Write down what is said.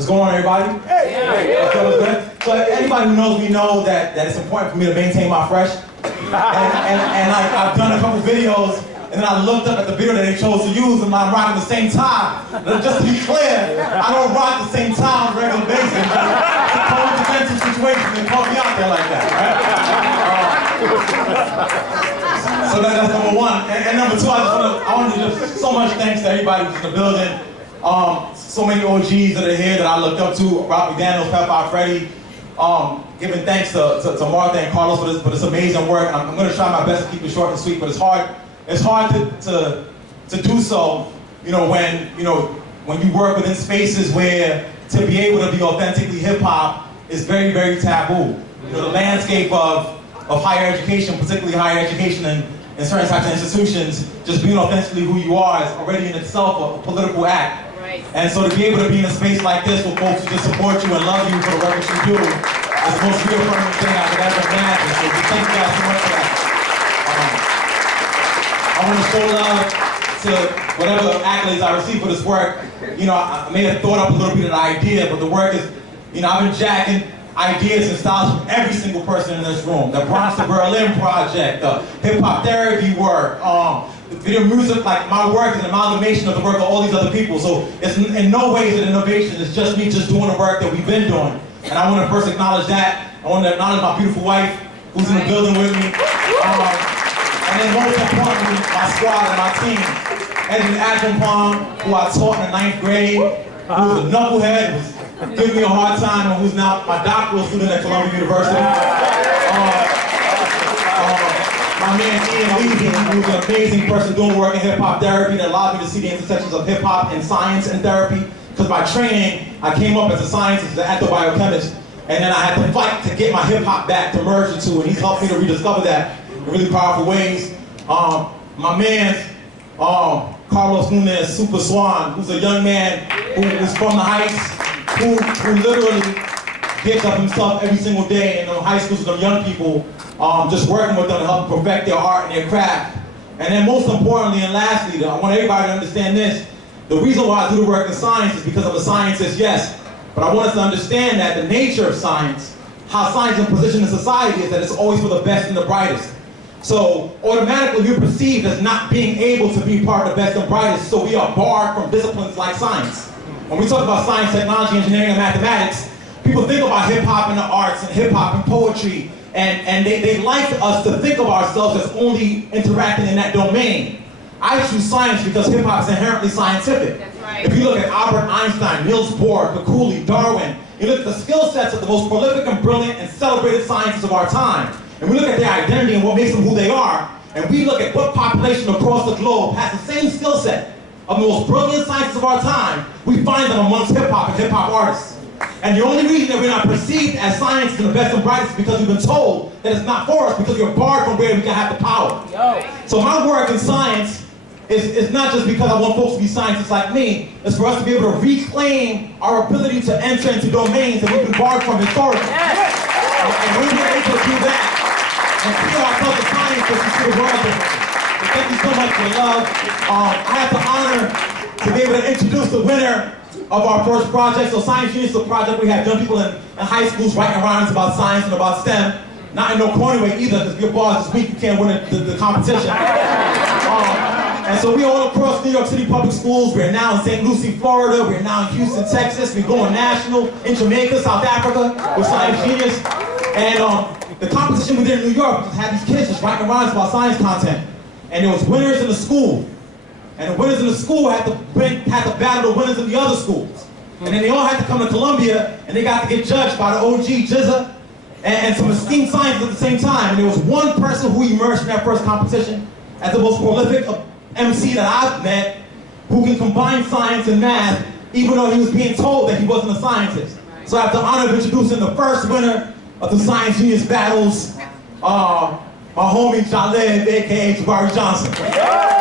What's going on, everybody? Hey! What's good? So anybody who knows me know that it's important for me to maintain my fresh. And I've done a couple videos, and then I looked up at the video that they chose to use, and I'm rocking the same tie. Just to be clear, I don't rock the same tie on a regular basis. It's a coincidental situation, they caught me out there like that, right? So that's number one. And number two, I want to just so much thanks to everybody who's in the building. So many OGs that are here that I looked up to, Rob McDaniels, Pepper, Freddie, giving thanks to Martha and Carlos for this amazing work. And I'm going to try my best to keep it short and sweet, but it's hard to do so, when you work within spaces where to be able to be authentically hip-hop is very, very taboo. The landscape of higher education, particularly higher education in certain types of institutions, just being authentically who you are is already in itself a political act. Right. And so to be able to be in a space like this with folks who just support you and love you for the work that you do is the most reaffirming thing I could ever imagine. So thank you guys so much for that. I want to show love to whatever accolades I receive for this work. I may have thought up a little bit of the idea, but the work is, I've been jacking ideas and styles from every single person in this room. The Bronx to Berlin project, the hip-hop therapy work, the video music, like my work is an amalgamation of the work of all these other people. So it's in no way is it innovation, it's just me just doing the work that we've been doing. And I want to first acknowledge that. I want to acknowledge my beautiful wife, who's in the building with me. And then most importantly, my squad and my team. Emdin who I taught in the 9th grade, who's a knucklehead, who's giving me a hard time, and who's now my doctoral student at Columbia University. My man Emdin, who's an amazing person doing work in hip-hop therapy that allowed me to see the intersections of hip-hop and science and therapy. Because by training, I came up as a scientist, as an ethobiochemist, and then I had to fight to get my hip-hop back to merge the two, and he's helped me to rediscover that in really powerful ways. My man, Carlos Nunez, Super Swan, who's a young man who's from the Heights, who literally gives up himself every single day in the high schools with them young people, just working with them to help them perfect their art and their craft. And then most importantly and lastly, I want everybody to understand this, the reason why I do the work in science is because I'm a scientist, yes, but I want us to understand that the nature of science, how science is positioned in society is that it's always for the best and the brightest. So automatically you're perceived as not being able to be part of the best and brightest, so we are barred from disciplines like science. When we talk about science, technology, engineering, and mathematics, people think about hip-hop and the arts and hip-hop and poetry, and they like us to think of ourselves as only interacting in that domain. I choose science because hip-hop is inherently scientific. That's right. If you look at Albert Einstein, Niels Bohr, Cooley, Darwin, you look at the skill sets of the most prolific and brilliant and celebrated scientists of our time, and we look at their identity and what makes them who they are, and we look at what population across the globe has the same skill set of the most brilliant scientists of our time, we find them amongst hip-hop and hip-hop artists. And the only reason that we're not perceived as scientists and the best and brightest is because we've been told that it's not for us because we're barred from where we can have the power. So my work in science is not just because I want folks to be scientists like me, it's for us to be able to reclaim our ability to enter into domains that we've been barred from historically. And when we're able to do that, and feel ourselves as scientists, we see the world differently. So thank you so much for the love. I have the honor to be able to introduce the winner of our first project. So Science Genius is a project we have young people in high schools writing rhymes about science and about STEM. Not in no corny way either, because if your bars this week, you can't win the competition. And so we're all across New York City public schools. We're now in St. Lucie, Florida. We're now in Houston, Texas. We're going national in Jamaica, South Africa with Science Genius. And the competition we did in New York just had these kids just writing rhymes about science content. And there was winners in the school. And the winners in the school had to battle the winners in the other schools. And then they all had to come to Columbia, and they got to get judged by the OG, Jizza, and some esteemed scientists at the same time. And there was one person who emerged in that first competition as the most prolific MC that I've met, who can combine science and math, even though he was being told that he wasn't a scientist. So I have the honor of introducing the first winner of the Science Genius Battles, my homie Jaleb, aka Jabari Johnson.